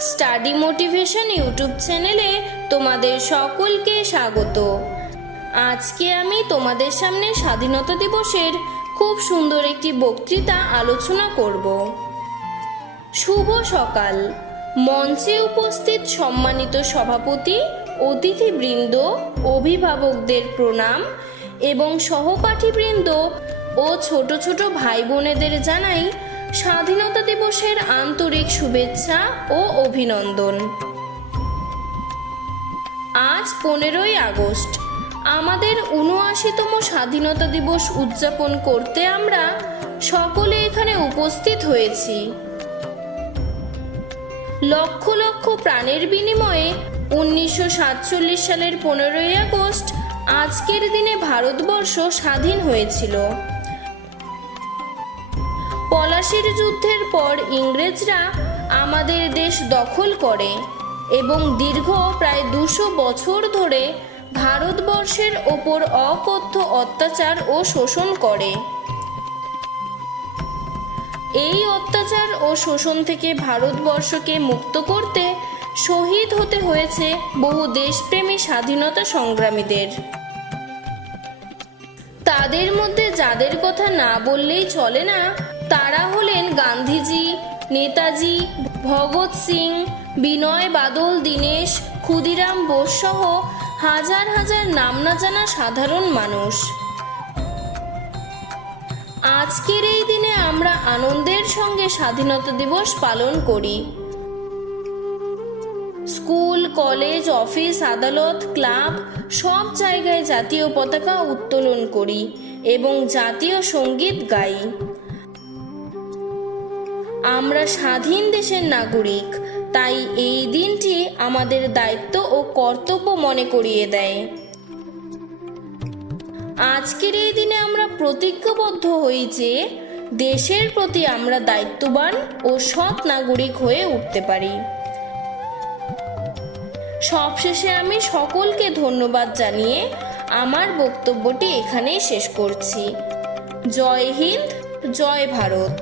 Study motivation YouTube চ্যানেলে তোমাদের সকলকে স্বাগত। আজকে আমি তোমাদের সামনে স্বাধীনতা দিবসের খুব সুন্দর একটি বক্তৃতা আলোচনা করব। শুভ সকাল। মঞ্চে উপস্থিত সম্মানিত সভাপতি, অতিথিবৃন্দ, অভিভাবকদের প্রণাম এবং সহপাঠীবৃন্দ ও ছোট ছোট ভাই বোনেদের জানাই স্বাধীনতা দিবসের আন্তরিক শুভেচ্ছা ও অভিনন্দন। আজ পনেরোই আগস্ট। আমাদের উনআশিতম স্বাধীনতা দিবস উদযাপন করতে আমরা সকলে এখানে উপস্থিত হয়েছি। লক্ষ লক্ষ প্রাণের বিনিময়ে উনিশশো সাতচল্লিশ সালের পনেরোই আগস্ট আজকের দিনে ভারতবর্ষ স্বাধীন হয়েছিল। পলাশির যুদ্ধের পর ইংরেজরা আমাদের দেশ দখল করে এবং দীর্ঘ প্রায় দুশো বছর ধরে ভারতবর্ষের ওপর অকথ্য অত্যাচার ও শোষণ করে। এই অত্যাচার ও শোষণ থেকে ভারতবর্ষকে মুক্ত করতে শহীদ হতে হয়েছে বহু দেশপ্রেমী স্বাধীনতা সংগ্রামীদের। তাদের মধ্যে যাদের কথা না বললেই চলে না তারা হলেন গান্ধীজি, নেতাজি, ভগৎ সিং, বিনয় বাদল, দীনেশ, ক্ষুদিরাম বোস সহ হাজার হাজার নাম না জানা সাধারণ মানুষ। আজকের এই দিনে আমরা আনন্দের সঙ্গে স্বাধীনতা দিবস পালন করি। স্কুল, কলেজ, অফিস, আদালত, ক্লাব সব জায়গায় জাতীয় পতাকা উত্তোলন করি এবং জাতীয় সংগীত গাই। আমরা স্বাধীন দেশের নাগরিক, তাই এই দিনটি আমাদের দায়িত্ব ও কর্তব্য মনে করিয়ে দেয়। আজকের এই দিনে আমরা প্রতিজ্ঞাবদ্ধ হই যে, দেশের প্রতি আমরা দায়িত্ববান ও সৎ নাগরিক হয়ে উঠতে পারি। সবশেষে আমি সকলকে ধন্যবাদ জানিয়ে আমার বক্তব্যটি এখানেই শেষ করছি। জয় হিন্দ, জয় ভারত।